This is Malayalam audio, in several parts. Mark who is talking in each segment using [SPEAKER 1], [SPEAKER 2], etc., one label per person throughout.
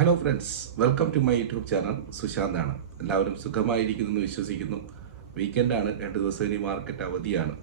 [SPEAKER 1] Hello friends welcome to my YouTube channel സുശാന്താണ് എല്ലാവരും സുഖമായിരിക്കുന്നു എന്ന് വിശ്വസിക്കുന്നു വീക്കെൻഡാണ് രണ്ട് ദിവസം ഇനി മാർക്കറ്റ് അവധിയാണ്.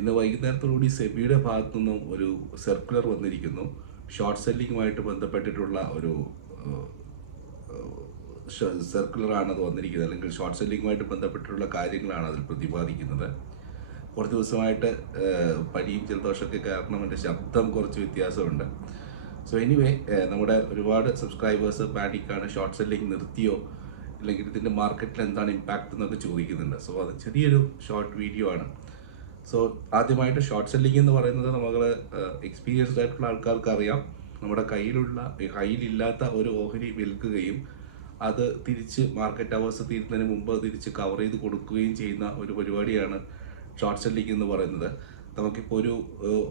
[SPEAKER 1] ഇന്ന് വൈകുന്നേരത്തോടുകൂടി സെബിയുടെ ഭാഗത്തു നിന്നും ഒരു സർക്കുലർ വന്നിരിക്കുന്നു. ഷോർട്ട് സെല്ലിങ്ങുമായിട്ട് ബന്ധപ്പെട്ടിട്ടുള്ള ഒരു സർക്കുലറാണ് അത് വന്നിരിക്കുന്നത്. അല്ലെങ്കിൽ ഷോർട്ട് സെല്ലിങ്ങുമായിട്ട് ബന്ധപ്പെട്ടിട്ടുള്ള കാര്യങ്ങളാണ് അതിൽ പ്രതിപാദിക്കുന്നത്. കുറച്ച് ദിവസമായിട്ട് പനിയും ജലദോഷമൊക്കെ കാരണം എന്റെ ശബ്ദം കുറച്ച് വ്യത്യാസമുണ്ട്. സോ എനിവേ നമ്മുടെ ഒരുപാട് സബ്സ്ക്രൈബേഴ്സ് പാനിക്കാണ് ഷോർട്ട് സെല്ലിംഗ് നിർത്തിയോ? അല്ലെങ്കിൽ ഇതിന്റെ മാർക്കറ്റിൽ എന്താണ് ഇമ്പാക്റ്റ് എന്നൊക്കെ ചോദിക്കുന്നുണ്ട്. സോ അത് ചെറിയൊരു ഷോർട്ട് വീഡിയോ ആണ്. സോ ആദ്യമായിട്ട് ഷോർട്ട് സെല്ലിംഗ് എന്ന് പറയുന്നത് നമ്മൾ എക്സ്പീരിയൻസ്ഡ് ആയിട്ടുള്ള ആൾക്കാർക്ക് അറിയാം. നമ്മുടെ കയ്യിലുള്ള കയ്യിലില്ലാത്ത ഒരു ഓഹരി വിൽക്കുകയും അത് തിരിച്ച് മാർക്കറ്റ് അവേഴ്സ് തീരുന്നതിന് മുമ്പ് തിരിച്ച് കവർ ചെയ്ത് കൊടുക്കുകയും ചെയ്യുന്ന ഒരു പരിപാടിയാണ് ഷോർട്ട് സെല്ലിംഗ് എന്ന് പറയുന്നത്. നമുക്കിപ്പോൾ ഒരു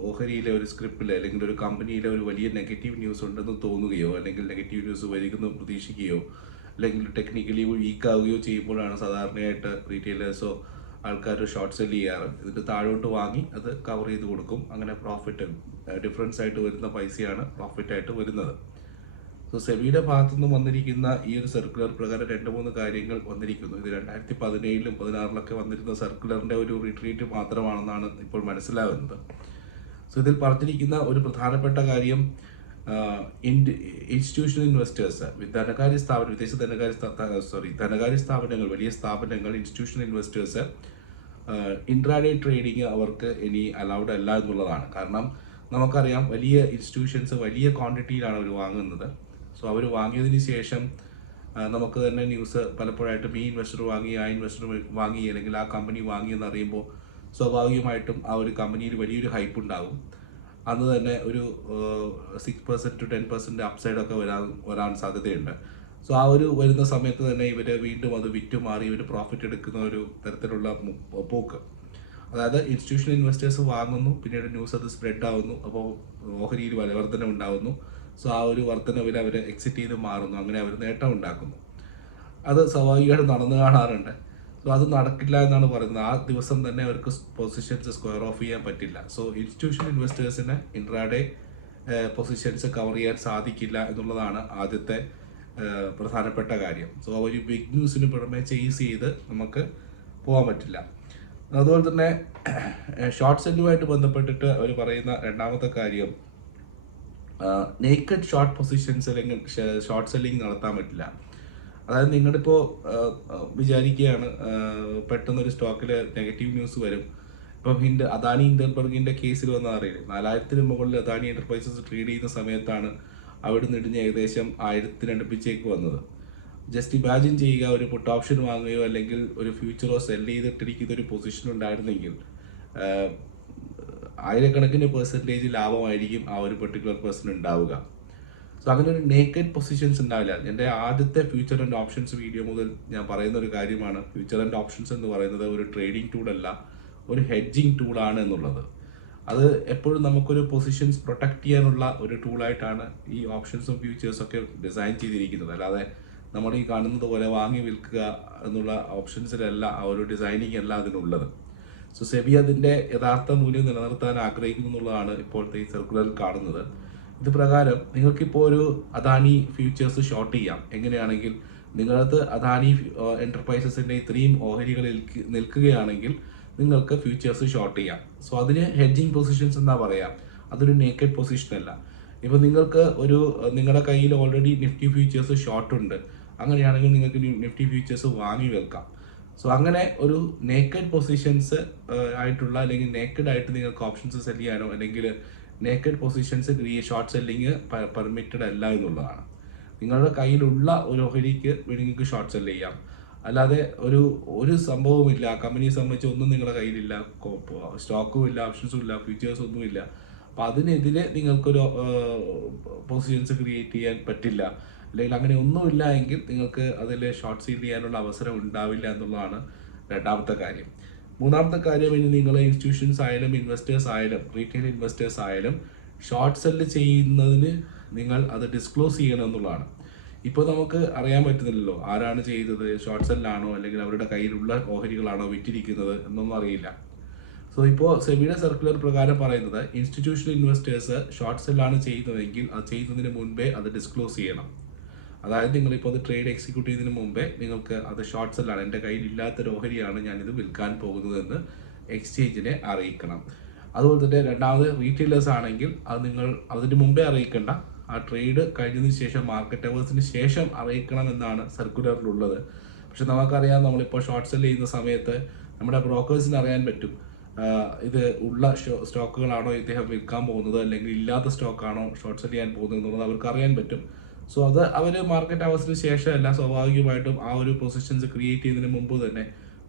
[SPEAKER 1] ഓഹരിയിലെ ഒരു സ്ക്രിപ്റ്റിൽ അല്ലെങ്കിൽ ഒരു കമ്പനിയിലെ ഒരു വലിയ നെഗറ്റീവ് ന്യൂസ് ഉണ്ടെന്ന് തോന്നുകയോ അല്ലെങ്കിൽ നെഗറ്റീവ് ന്യൂസ് വരുമെന്ന് പ്രതീക്ഷിക്കുകയോ അല്ലെങ്കിൽ ടെക്നിക്കലി വീക്കാവുകയോ ചെയ്യുമ്പോഴാണ് സാധാരണയായിട്ട് റീറ്റെയിലേഴ്സോ ആൾക്കാർ ഷോർട്ട് സെൽ ചെയ്യാറ്. ഇതിന്റെ താഴോട്ട് വാങ്ങി അത് കവർ ചെയ്ത് കൊടുക്കും. അങ്ങനെ പ്രോഫിറ്റ് ഡിഫറൻസ് ആയിട്ട് വരുന്ന പൈസയാണ് പ്രോഫിറ്റ് ആയിട്ട് വരുന്നത്. സോ സെബിയുടെ ഭാഗത്തു നിന്ന് വന്നിരിക്കുന്ന ഈ ഒരു സർക്കുലർ പ്രകാരം രണ്ട് മൂന്ന് കാര്യങ്ങൾ വന്നിരിക്കുന്നു. ഇത് രണ്ടായിരത്തി പതിനേഴിലും പതിനാറിലൊക്കെ വന്നിരുന്ന സർക്കുലറിന്റെ ഒരു റിട്രീറ്റ് മാത്രമാണെന്നാണ് ഇപ്പോൾ മനസ്സിലാകുന്നത്. സോ ഇതിൽ പറഞ്ഞിരിക്കുന്ന ഒരു പ്രധാനപ്പെട്ട കാര്യം ഇൻസ്റ്റിറ്റ്യൂഷണൽ ഇൻവെസ്റ്റേഴ്സ് ധനകാര്യ സ്ഥാപനം വിദേശ ധനകാര്യ സോറി ധനകാര്യ സ്ഥാപനങ്ങൾ വലിയ സ്ഥാപനങ്ങൾ ഇൻസ്റ്റിറ്റ്യൂഷണൽ ഇൻവെസ്റ്റേഴ്സ് ഇൻട്രാഡേ ട്രേഡിങ് അവർക്ക് ഇനി അലൗഡ് അല്ല എന്നുള്ളതാണ്. കാരണം നമുക്കറിയാം വലിയ ഇൻസ്റ്റിറ്റ്യൂഷൻസ് വലിയ ക്വാണ്ടിറ്റിയിലാണ് അവർ വാങ്ങുന്നത്. സോ അവർ വാങ്ങിയതിന് ശേഷം നമുക്ക് തന്നെ ന്യൂസ് പലപ്പോഴായിട്ടും ഈ ഇൻവെസ്റ്റർ വാങ്ങി ആ ഇൻവെസ്റ്റർ വാങ്ങി അല്ലെങ്കിൽ ആ കമ്പനി വാങ്ങി എന്ന് അറിയുമ്പോൾ സ്വാഭാവികമായിട്ടും ആ ഒരു കമ്പനിയിൽ വലിയൊരു ഹൈപ്പ് ഉണ്ടാകും. അന്ന് തന്നെ ഒരു six percent to ten percent upside ഒക്കെ വരാൻ വരാൻ സാധ്യതയുണ്ട്. സോ ആ ഒരു വരുന്ന സമയത്ത് തന്നെ ഇവർ വീണ്ടും അത് വിറ്റ് മാറി ഇവർ പ്രോഫിറ്റ് എടുക്കുന്ന ഒരു തരത്തിലുള്ള പോക്ക്. അതായത് ഇൻസ്റ്റിറ്റ്യൂഷണൽ ഇൻവെസ്റ്റേഴ്സ് വാങ്ങുന്നു പിന്നീട് ന്യൂസ് അത് സ്പ്രെഡ് ആവുന്നു അപ്പോൾ ഓഹരിയിൽ വില ഉണ്ടാകുന്നു സോ ആ ഒരു വർധനവിൽ അവർ എക്സിറ്റ് ചെയ്ത് മാറുന്നു. അങ്ങനെ അവർ നേട്ടം ഉണ്ടാക്കുന്നു. അത് സ്വാഭാവികമായിട്ട് നടന്നു കാണാറുണ്ട്. സോ അത് നടക്കില്ല എന്നാണ് പറയുന്നത്. ആ ദിവസം തന്നെ അവർക്ക് പൊസിഷൻസ് സ്ക്വയർ ഓഫ് ചെയ്യാൻ പറ്റില്ല. സോ ഇൻസ്റ്റിറ്റ്യൂഷണൽ ഇൻവെസ്റ്റേഴ്സിന് ഇൻട്രാഡേ പൊസിഷൻസ് കവർ ചെയ്യാൻ സാധിക്കില്ല എന്നുള്ളതാണ് ആദ്യത്തെ പ്രധാനപ്പെട്ട കാര്യം. സോ അവർ ബിഗ് ന്യൂസിന് പുറമെ ചേസ് ചെയ്ത് നമുക്ക് പോകാൻ പറ്റില്ല. അതുപോലെ തന്നെ ഷോർട്ട് സെല്ലുമായിട്ട് ബന്ധപ്പെട്ടിട്ട് അവർ പറയുന്ന രണ്ടാമത്തെ കാര്യം നേക്കഡ് ഷോർട്ട് പൊസിഷൻസ് അല്ലെങ്കിൽ ഷോർട്ട് സെല്ലിംഗ് നടത്താൻ പറ്റില്ല. അതായത് നിങ്ങളിപ്പോൾ വിചാരിക്കുകയാണ് ആ, പെട്ടെന്നൊരു സ്റ്റോക്കിൽ നെഗറ്റീവ് ന്യൂസ് വരും. ഇപ്പം ഹിൻഡ് അദാനി ഹിൻഡൻബർഗിന്റെ കേസിൽ വന്ന അറിയില്ല? നാലായിരത്തിന് മുകളിൽ അദാനി എന്റർപ്രൈസസ് ട്രേഡ് ചെയ്യുന്ന സമയത്താണ് അവിടെ നിന്ന് ഏകദേശം ആയിരത്തിനടുപ്പിച്ചേക്ക് വന്നത്. ജസ്റ്റ് ഇമാജിൻ ചെയ്യുക ഒരു പുട്ട് ഓപ്ഷൻ വാങ്ങുകയോ അല്ലെങ്കിൽ ഒരു ഫ്യൂച്ചറോ സെൽ ചെയ്തിട്ടിരിക്കുന്ന ഒരു പൊസിഷൻ ഉണ്ടായിരുന്നെങ്കിൽ ആയിരക്കണക്കിന് പെർസെന്റേജ് ലാഭമായിരിക്കും ആ ഒരു പെർട്ടിക്കുലർ പേഴ്സൺ ഉണ്ടാവുക. സോ അങ്ങനെ ഒരു നേക്കഡ് പൊസിഷൻസ് ഉണ്ടാവില്ല. എന്റെ ആദ്യത്തെ ഫ്യൂച്ചർ ആൻഡ് ഓപ്ഷൻസ് വീഡിയോ മുതൽ ഞാൻ പറയുന്ന ഒരു കാര്യമാണ്. ഫ്യൂച്ചർ ആൻഡ് ഓപ്ഷൻസ് എന്ന് പറയുന്നത് ഒരു ട്രേഡിംഗ് ടൂൾ അല്ല ഒരു ഹെഡ്ജിങ് ടൂളാണ് എന്നുള്ളത്. അത് എപ്പോഴും നമുക്കൊരു പൊസിഷൻസ് പ്രൊട്ടക്ട് ചെയ്യാനുള്ള ഒരു ടൂളായിട്ടാണ് ഈ ഓപ്ഷൻസും ഫ്യൂച്ചേഴ്സും ഒക്കെ ഡിസൈൻ ചെയ്തിരിക്കുന്നത്. അല്ലാതെ നമ്മൾ ഈ കാണുന്നത് പോലെ വാങ്ങി വിൽക്കുക എന്നുള്ള ഓപ്ഷൻസിലല്ല ആ ഒരു ഡിസൈനിങ് അല്ല അതിനുള്ളത്. സോ സെബി അതിന്റെ യഥാർത്ഥ മൂല്യം നിലനിർത്താൻ ആഗ്രഹിക്കുന്നു എന്നുള്ളതാണ് ഇപ്പോഴത്തെ ഈ സർക്കുലറിൽ കാണുന്നത്. ഇത് പ്രകാരം നിങ്ങൾക്കിപ്പോൾ ഒരു അദാനി ഫ്യൂച്ചേഴ്സ് ഷോർട്ട് ചെയ്യാം. എങ്ങനെയാണെങ്കിൽ നിങ്ങളത് അദാനി എന്റർപ്രൈസസിന്റെ ഇത്രയും ഓഹരികളിൽ നിൽക്കുകയാണെങ്കിൽ നിങ്ങൾക്ക് ഫ്യൂച്ചേഴ്സ് ഷോർട്ട് ചെയ്യാം. സോ അതിന് ഹെഡ്ജിങ് പൊസിഷൻസ് എന്താ പറയുക അതൊരു നേക്കഡ് പൊസിഷൻ അല്ല. ഇപ്പോൾ നിങ്ങൾക്ക് ഒരു നിങ്ങളുടെ കയ്യിൽ ഓൾറെഡി നിഫ്റ്റി ഫ്യൂച്ചേഴ്സ് ഷോർട്ട് ഉണ്ട്. അങ്ങനെയാണെങ്കിൽ നിങ്ങൾക്ക് നിഫ്റ്റി ഫ്യൂച്ചേഴ്സ് വാങ്ങി വെക്കാം. സോ അങ്ങനെ ഒരു നേക്കഡ് പൊസിഷൻസ് ആയിട്ടുള്ള അല്ലെങ്കിൽ നേക്കഡ് ആയിട്ട് നിങ്ങൾക്ക് ഓപ്ഷൻസ് സെൽ ചെയ്യാനോ അല്ലെങ്കിൽ naked positions create short selling permitted അല്ല എന്നുള്ളതാണ്. നിങ്ങളുടെ കയ്യിലുള്ള ഒരു ഓഹരിക്ക് നിങ്ങൾക്ക് ഷോർട്ട് സെൽ ചെയ്യാം. അല്ലാതെ ഒരു ഒരു സംഭവമില്ല കമ്പനിയെ സംബന്ധിച്ച് ഒന്നും നിങ്ങളുടെ കയ്യിലില്ല. സ്റ്റോക്കും ഇല്ല ഓപ്ഷൻസും ഇല്ല ഫ്യൂച്ചേഴ്സ് ഒന്നും ഇല്ല. അപ്പൊ അതിനെതിരെ നിങ്ങൾക്കൊരു പൊസിഷൻസ് ക്രിയേറ്റ് ചെയ്യാൻ പറ്റില്ല. അല്ലെങ്കിൽ അങ്ങനെ ഒന്നുമില്ല എങ്കിൽ നിങ്ങൾക്ക് അതിൽ ഷോർട്ട് സീൽ ചെയ്യാനുള്ള അവസരം ഉണ്ടാവില്ല എന്നുള്ളതാണ് രണ്ടാമത്തെ കാര്യം. മൂന്നാമത്തെ കാര്യം ഇനി നിങ്ങൾ ഇൻസ്റ്റിറ്റ്യൂഷൻസ് ആയാലും ഇൻവെസ്റ്റേഴ്സ് ആയാലും റീറ്റെയിൽ ഇൻവെസ്റ്റേഴ്സ് ആയാലും ഷോർട്ട് സെല്ല് ചെയ്യുന്നതിന് നിങ്ങൾ അത് ഡിസ്ക്ലോസ് ചെയ്യണം എന്നുള്ളതാണ്. ഇപ്പോൾ നമുക്ക് അറിയാൻ പറ്റുന്നില്ലല്ലോ ആരാണ് ചെയ്തത് ഷോർട്ട് സെല്ലാണോ അല്ലെങ്കിൽ അവരുടെ കയ്യിലുള്ള ഓഹരികളാണോ വിറ്റിരിക്കുന്നത് എന്നൊന്നും അറിയില്ല. സോ ഇപ്പോൾ സെബിയുടെ സർക്കുലർ പ്രകാരം പറയുന്നത് ഇൻസ്റ്റിറ്റ്യൂഷണൽ ഇൻവെസ്റ്റേഴ്സ് ഷോർട്ട് സെല്ലാണ് ചെയ്യുന്നതെങ്കിൽ അത് ചെയ്യുന്നതിന് മുൻപേ അത് ഡിസ്ക്ലോസ് ചെയ്യണം. അതായത് നിങ്ങളിപ്പോൾ അത് ട്രേഡ് എക്സിക്യൂട്ട് ചെയ്യുന്നതിന് മുമ്പേ നിങ്ങൾക്ക് അത് ഷോർട്ട് സെല്ലാണ് എന്റെ കയ്യിൽ ഇല്ലാത്ത ഓഹരിയാണ് ഞാനിത് വിൽക്കാൻ പോകുന്നതെന്ന് എക്സ്ചേഞ്ചിനെ അറിയിക്കണം. അതുപോലെ തന്നെ രണ്ടാമത് റീറ്റെയിലേഴ്സ് ആണെങ്കിൽ അത് നിങ്ങൾ അതിന് മുമ്പേ അറിയിക്കേണ്ട. ആ ട്രേഡ് കഴിഞ്ഞതിന് ശേഷം മാർക്കറ്റ് അവേഴ്സിന് ശേഷം അറിയിക്കണം എന്നാണ് സർക്കുലറിലുള്ളത് പക്ഷെ നമുക്കറിയാം നമ്മളിപ്പോൾ ഷോർട്ട് സെൽ ചെയ്യുന്ന സമയത്ത് നമ്മുടെ ബ്രോക്കേഴ്സിന് അറിയാൻ പറ്റും. ഇത് ഉള്ള സ്റ്റോക്കുകളാണോ ഇദ്ദേഹം വിൽക്കാൻ പോകുന്നത് അല്ലെങ്കിൽ ഇല്ലാത്ത സ്റ്റോക്കാണോ ഷോർട്ട് സെൽ ചെയ്യാൻ പോകുന്നത് എന്നുള്ളത് അവർക്ക് അറിയാൻ പറ്റും. സോ അത് അവർ മാർക്കറ്റ് അവേഴ്സിന് ശേഷമല്ല സ്വാഭാവികമായിട്ടും ആ ഒരു പൊസിഷൻസ് ക്രിയേറ്റ് ചെയ്യുന്നതിന് മുമ്പ് തന്നെ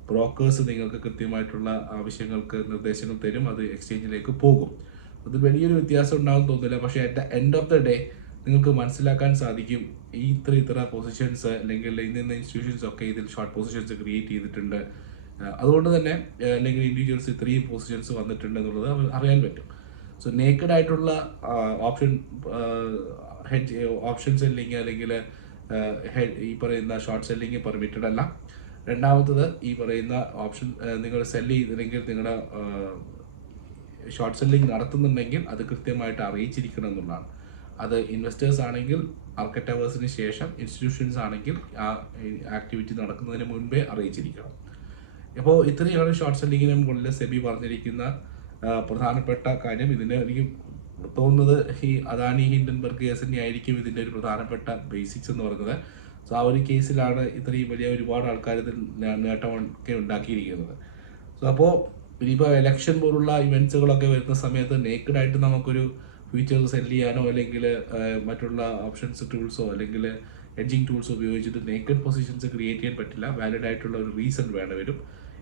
[SPEAKER 1] ബ്രോക്കേഴ്സ് നിങ്ങൾക്ക് കൃത്യമായിട്ടുള്ള ആവശ്യങ്ങൾക്ക് നിർദ്ദേശങ്ങൾ തരും അത് എക്സ്ചേഞ്ചിലേക്ക് പോകും. അത് വലിയൊരു വ്യത്യാസം ഉണ്ടാകും തോന്നില്ല പക്ഷേ at end of the day നിങ്ങൾക്ക് മനസ്സിലാക്കാൻ സാധിക്കും ഈ ഇത്ര ഇത്ര പൊസിഷൻസ് അല്ലെങ്കിൽ ഇന്ന ഇൻസ്റ്റിറ്റ്യൂഷൻസ് ഒക്കെ ഇതിൽ ഷോർട്ട് പൊസിഷൻസ് ക്രിയേറ്റ് ചെയ്തിട്ടുണ്ട്. അതുകൊണ്ട് തന്നെ അല്ലെങ്കിൽ ഇൻഡിവിജ്വൽസ് ഇത്രയും പൊസിഷൻസ് വന്നിട്ടുണ്ട് എന്നുള്ളത് അറിയാൻ പറ്റും. സോ നേക്കഡ് ആയിട്ടുള്ള ഓപ്ഷൻ ഹെഡ് ഓപ്ഷൻ സെല്ലിങ് അല്ലെങ്കിൽ ഈ പറയുന്ന ഷോർട്ട് സെല്ലിങ് പെർമിറ്റഡ് അല്ല. രണ്ടാമത്തത് ഈ പറയുന്ന ഓപ്ഷൻ നിങ്ങൾ സെല്ല് ചെയ്തില്ലെങ്കിൽ നിങ്ങളുടെ ഷോർട്ട് സെല്ലിംഗ് നടത്തുന്നുണ്ടെങ്കിൽ അത് കൃത്യമായിട്ട് അറിയിച്ചിരിക്കണം എന്നുള്ളതാണ്. അത് ഇൻവെസ്റ്റേഴ്സ് ആണെങ്കിൽ മാർക്കറ്റ് അവേഴ്സിന് ശേഷം ഇൻസ്റ്റിറ്റ്യൂഷൻസ് ആണെങ്കിൽ ആ ആക്ടിവിറ്റി നടക്കുന്നതിന് മുൻപേ അറിയിച്ചിരിക്കണം. അപ്പോൾ ഇത്രയാണ് ഷോർട്ട് സെല്ലിങ്ങിന് മുകളിൽ സെബി പറഞ്ഞിരിക്കുന്ന പ്രധാനപ്പെട്ട കാര്യം. ഇതിന് എനിക്ക് തോന്നുന്നത് ഈ അദാനി ഹിൻഡൻബർഗ് കേസ് തന്നെ ആയിരിക്കും ഇതിന്റെ ഒരു പ്രധാനപ്പെട്ട ബേസിക്സ് എന്ന് പറയുന്നത്. സോ ആ ഒരു കേസിലാണ് ഇത്രയും വലിയ ഒരുപാട് ആൾക്കാർ ഇതിൽ നേട്ടമൊക്കെ ഉണ്ടാക്കിയിരിക്കുന്നത്. സോ അപ്പോൾ ഇനിയിപ്പോൾ എലക്ഷൻ പോലുള്ള ഇവൻസുകളൊക്കെ വരുന്ന സമയത്ത് നേക്കഡ് ആയിട്ട് നമുക്കൊരു ഫ്യൂച്ചേഴ്സ് സെല്ല് ചെയ്യാനോ അല്ലെങ്കിൽ മറ്റുള്ള ഓപ്ഷൻസ് ടൂൾസോ അല്ലെങ്കിൽ എഡ്ജിങ് ടൂൾസ് ഉപയോഗിച്ചിട്ട് നേക്കഡ് പൊസിഷൻസ് ക്രിയേറ്റ് ചെയ്യാൻ പറ്റില്ല. വാലിഡ് ആയിട്ടുള്ള ഒരു റീസൺ വേണം വരും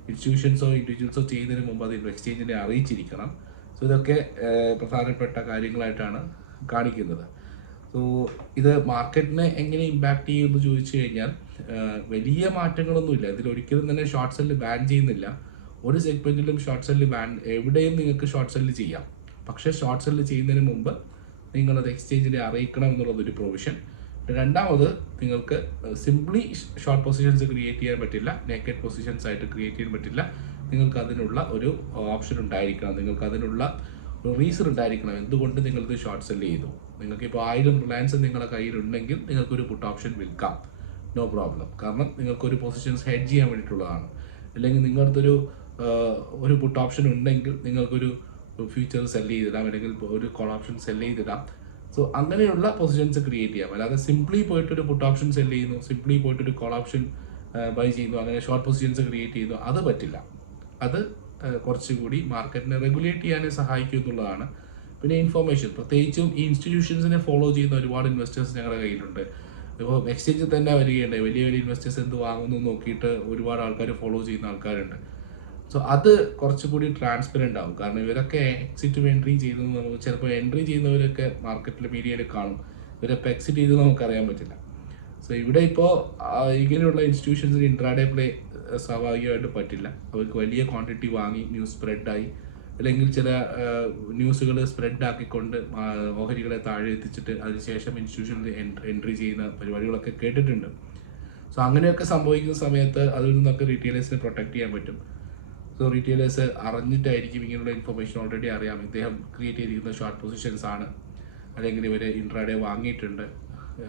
[SPEAKER 1] ഇൻസ്റ്റിറ്റ്യൂഷൻസോ ഇൻഡിവിജ്വൽസോ ചെയ്യുന്നതിന് മുമ്പ് അത് എക്സ്ചേഞ്ചിനെ അറിയിച്ചിരിക്കണം. സോ ഇതൊക്കെ പ്രധാനപ്പെട്ട കാര്യങ്ങളായിട്ടാണ് കാണിക്കുന്നത്. സോ ഇത് മാർക്കറ്റിനെ എങ്ങനെ ഇമ്പാക്ട് ചെയ്യുമെന്ന് ചോദിച്ചു കഴിഞ്ഞാൽ വലിയ മാറ്റങ്ങളൊന്നുമില്ല. ഇതിൽ ഒരിക്കലും തന്നെ ഷോർട്ട് സെല്ല് ബാൻ ചെയ്യുന്നില്ല. ഒരു സെഗ്മെന്റിലും ഷോർട്ട് സെല്ല് ബാൻ എവിടെയും നിങ്ങൾക്ക് ഷോർട്ട് സെല്ല് ചെയ്യാം. പക്ഷേ ഷോർട്ട് സെല്ല് ചെയ്യുന്നതിന് മുമ്പ് നിങ്ങളത് എക്സ്ചേഞ്ചിനെ അറിയിക്കണം എന്നുള്ളതൊരു പ്രൊവിഷൻ രണ്ടാമത് നിങ്ങൾക്ക് സിംപ്ലി ഷോർട്ട് പൊസിഷൻസ് ക്രിയേറ്റ് ചെയ്യാൻ പറ്റില്ല. നേക്കഡ് പൊസിഷൻസ് ആയിട്ട് ക്രിയേറ്റ് ചെയ്യാൻ പറ്റില്ല. നിങ്ങൾക്ക് അതിനുള്ള ഒരു ഓപ്ഷൻ ഉണ്ടായിരിക്കണം. നിങ്ങൾക്ക് അതിനുള്ള റീസൺ ഉണ്ടായിരിക്കണം എന്തുകൊണ്ട് നിങ്ങളിത് ഷോർട്ട് സെല്ല് ചെയ്തു. നിങ്ങൾക്ക് ഇപ്പോൾ ആയിരം റിലയൻസ് നിങ്ങളുടെ കയ്യിലുണ്ടെങ്കിൽ നിങ്ങൾക്കൊരു പുട്ട് ഓപ്ഷൻ വിൽക്കാം. നോ പ്രോബ്ലം കാരണം നിങ്ങൾക്കൊരു പൊസിഷൻസ് ഹെഡ് ചെയ്യാൻ വേണ്ടിയിട്ടുള്ളതാണ്. അല്ലെങ്കിൽ നിങ്ങളുടെ അടുത്തൊരു ഒരു പുട്ട് ഓപ്ഷൻ ഉണ്ടെങ്കിൽ നിങ്ങൾക്കൊരു ഫ്യൂച്ചർ സെൽ ചെയ്തിടാം. അല്ലെങ്കിൽ ഒരു കോൾ ഓപ്ഷൻ സെൽ ചെയ്തിടാം. സോ അങ്ങനെയുള്ള പൊസിഷൻസ് ക്രിയേറ്റ് ചെയ്യാം. അല്ലാതെ സിംപ്ലി പോയിട്ടൊരു പുട്ട് ഓപ്ഷൻ സെൽ ചെയ്യുന്നു സിംപ്ലി പോയിട്ടൊരു കോൾ ഓപ്ഷൻ ബൈ ചെയ്യുന്നു അങ്ങനെ ഷോർട്ട് പൊസിഷൻസ് ക്രിയേറ്റ് ചെയ്യുന്നു അത് പറ്റില്ല. അത് കുറച്ചുകൂടി മാർക്കറ്റിനെ റെഗുലേറ്റ് ചെയ്യാനേ സഹായിക്കും എന്നുള്ളതാണ്. പിന്നെ ഇൻഫോർമേഷൻ പ്രത്യേകിച്ചും ഈ ഇൻസ്റ്റിറ്റ്യൂഷൻസിനെ ഫോളോ ചെയ്യുന്ന ഒരുപാട് ഇൻവെസ്റ്റേഴ്സ് ഞങ്ങളുടെ കയ്യിലുണ്ട്. ഇപ്പോൾ എക്സ്ചേഞ്ചിൽ തന്നെ വരികയുണ്ട് വലിയ വലിയ ഇൻവെസ്റ്റേഴ്സ് എന്ത് വാങ്ങുന്നു നോക്കിയിട്ട് ഒരുപാട് ആൾക്കാർ ഫോളോ ചെയ്യുന്ന ആൾക്കാരുണ്ട്. സോ അത് കുറച്ചുകൂടി ട്രാൻസ്പെറന്റ് ആവും. കാരണം ഇവരൊക്കെ എക്സിറ്റ് എൻട്രി ചെയ്തു നമുക്ക് ചിലപ്പോൾ എൻട്രി ചെയ്യുന്നവരൊക്കെ മാർക്കറ്റിൽ മീഡിയയിൽ കാണും. ഇവരപ്പോൾ എക്സിറ്റ് ചെയ്ത് നമുക്കറിയാൻ പറ്റില്ല. സോ ഇവിടെ ഇപ്പോൾ ഇങ്ങനെയുള്ള ഇൻസ്റ്റിറ്റ്യൂഷൻസിന് ഇൻട്രാഡേ പ്ലേ സ്വാഭാവികമായിട്ട് പറ്റില്ല. അവർക്ക് വലിയ ക്വാണ്ടിറ്റി വാങ്ങി ന്യൂസ് സ്പ്രെഡായി അല്ലെങ്കിൽ ചില ന്യൂസുകൾ സ്പ്രെഡാക്കിക്കൊണ്ട് ഓഹരികളെ താഴെ എത്തിച്ചിട്ട് അതിനുശേഷം ഇൻസ്റ്റിറ്റ്യൂഷനിൽ എൻട്രി ചെയ്യുന്ന പരിപാടികളൊക്കെ കേട്ടിട്ടുണ്ട്. സോ അങ്ങനെയൊക്കെ സംഭവിക്കുന്ന സമയത്ത് അതിൽ നിന്നൊക്കെ റീറ്റെയിലേഴ്സിനെ പ്രൊട്ടക്ട് ചെയ്യാൻ പറ്റും. സോ റീറ്റെയിലേഴ്സ് അറിഞ്ഞിട്ടായിരിക്കും ഇങ്ങനെയുള്ള ഇൻഫർമേഷൻ ഓൾറെഡി അറിയാം. ഇദ്ദേഹം ക്രിയേറ്റ് ചെയ്തിരിക്കുന്ന ഷോർട്ട് പൊസിഷൻസ് ആണ്. അല്ലെങ്കിൽ ഇവർ ഇൻട്രാഡേ വാങ്ങിയിട്ടുണ്ട്.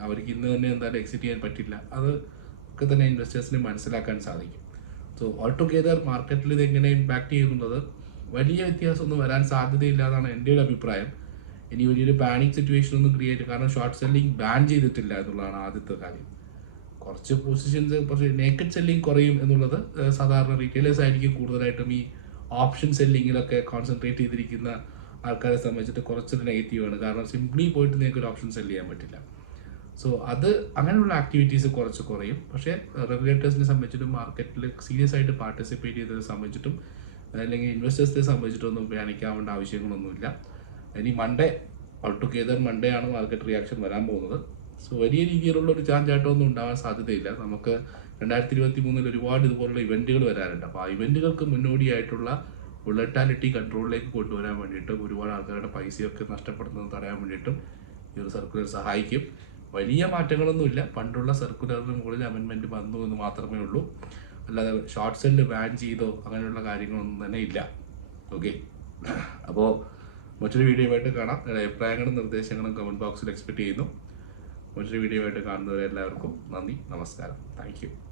[SPEAKER 1] അവർക്ക് ഇന്ന് തന്നെ എന്തായാലും എക്സിറ്റ് ചെയ്യാൻ പറ്റില്ല. അത് ഒക്കെ തന്നെ ഇൻവെസ്റ്റേഴ്സിന് മനസ്സിലാക്കാൻ സാധിക്കും. സോ ഓൾ ടുഗെദർ മാർക്കറ്റിൽ ഇത് എങ്ങനെ ഇമ്പാക്ട് ചെയ്യുന്നുള്ളത് വലിയ വ്യത്യാസമൊന്നും വരാൻ സാധ്യതയില്ല എന്നാണ് എന്റെ ഒരു അഭിപ്രായം. ഇനി വലിയൊരു പാനിക് സിറ്റുവേഷൻ ഒന്നും ക്രിയേറ്റ് കാരണം ഷോർട്ട് സെല്ലിംഗ് ബാൻ ചെയ്തിട്ടില്ല എന്നുള്ളതാണ് ആദ്യത്തെ കാര്യം. കുറച്ച് പൊസിഷൻസ് കുറച്ച് നേക്കഡ് സെല്ലിംഗ് കുറയും എന്നുള്ളത് സാധാരണ റീറ്റെയിലേഴ്സ് ആയിരിക്കും കൂടുതലായിട്ടും ഈ ഓപ്ഷൻ സെല്ലിങ്ങിലൊക്കെ കോൺസെൻട്രേറ്റ് ചെയ്തിരിക്കുന്ന ആൾക്കാരെ സംബന്ധിച്ചിട്ട് കുറച്ചൊരു നെഗറ്റീവാണ് കാരണം സിംപ്ലി പോയിട്ട് നിങ്ങൾക്ക് ഒരു ഓപ്ഷൻ സെൽ ചെയ്യാൻ പറ്റില്ല. സോ അത് അങ്ങനെയുള്ള ആക്ടിവിറ്റീസ് കുറച്ച് കുറയും. പക്ഷേ റെഗുലേറ്റേഴ്സിനെ സംബന്ധിച്ചിട്ടും മാർക്കറ്റിൽ സീരിയസ് ആയിട്ട് പാർട്ടിസിപ്പേറ്റ് ചെയ്തതിനെ സംബന്ധിച്ചിട്ടും അല്ലെങ്കിൽ ഇൻവെസ്റ്റേഴ്സിനെ സംബന്ധിച്ചിട്ടൊന്നും വ്യാനിക്കാവേണ്ട ആവശ്യങ്ങളൊന്നുമില്ല. ഇനി മൺഡേ ഓൾ ടുഗെദർ മൺഡേ ആണ് മാർക്കറ്റ് റിയാക്ഷൻ വരാൻ പോകുന്നത്. സോ വലിയ രീതിയിലുള്ള ഒരു ചാഞ്ചാട്ടം ഒന്നും ഉണ്ടാവാൻ സാധ്യതയില്ല. നമുക്ക് രണ്ടായിരത്തി ഇരുപത്തി മൂന്നിൽ ഒരുപാട് ഇതുപോലുള്ള ഇവന്റുകൾ വരാറുണ്ട്. അപ്പോൾ ആ ഇവന്റുകൾക്ക് മുന്നോടിയായിട്ടുള്ള വൊളറ്റാലിറ്റി കൺട്രോളിലേക്ക് കൊണ്ടുവരാൻ വേണ്ടിയിട്ടും ഒരുപാട് ആൾക്കാരുടെ പൈസയൊക്കെ നഷ്ടപ്പെടുന്നത് തടയാൻ വേണ്ടിയിട്ടും ഈ ഒരു സർക്കുലർ സഹായിക്കും. വലിയ മാറ്റങ്ങളൊന്നുമില്ല. പണ്ടുള്ള സർക്കുലറിന് മുകളിൽ അമെന്മെന്റ് വന്നു എന്ന് മാത്രമേ ഉള്ളൂ. അല്ലാതെ ഷോർട്ട് സെല്ല് ബാൻ ചെയ്തോ അങ്ങനെയുള്ള കാര്യങ്ങളൊന്നും തന്നെ ഇല്ല. ഓക്കെ അപ്പോൾ മറ്റൊരു വീഡിയോയുമായിട്ട് കാണാം. അഭിപ്രായങ്ങളും നിർദ്ദേശങ്ങളും കമന്റ് ബോക്സിൽ എക്സ്പെക്ട് ചെയ്യുന്നു. മറ്റൊരു വീഡിയോ ആയിട്ട് കാണുന്നവരെ എല്ലാവർക്കും നന്ദി നമസ്കാരം. താങ്ക്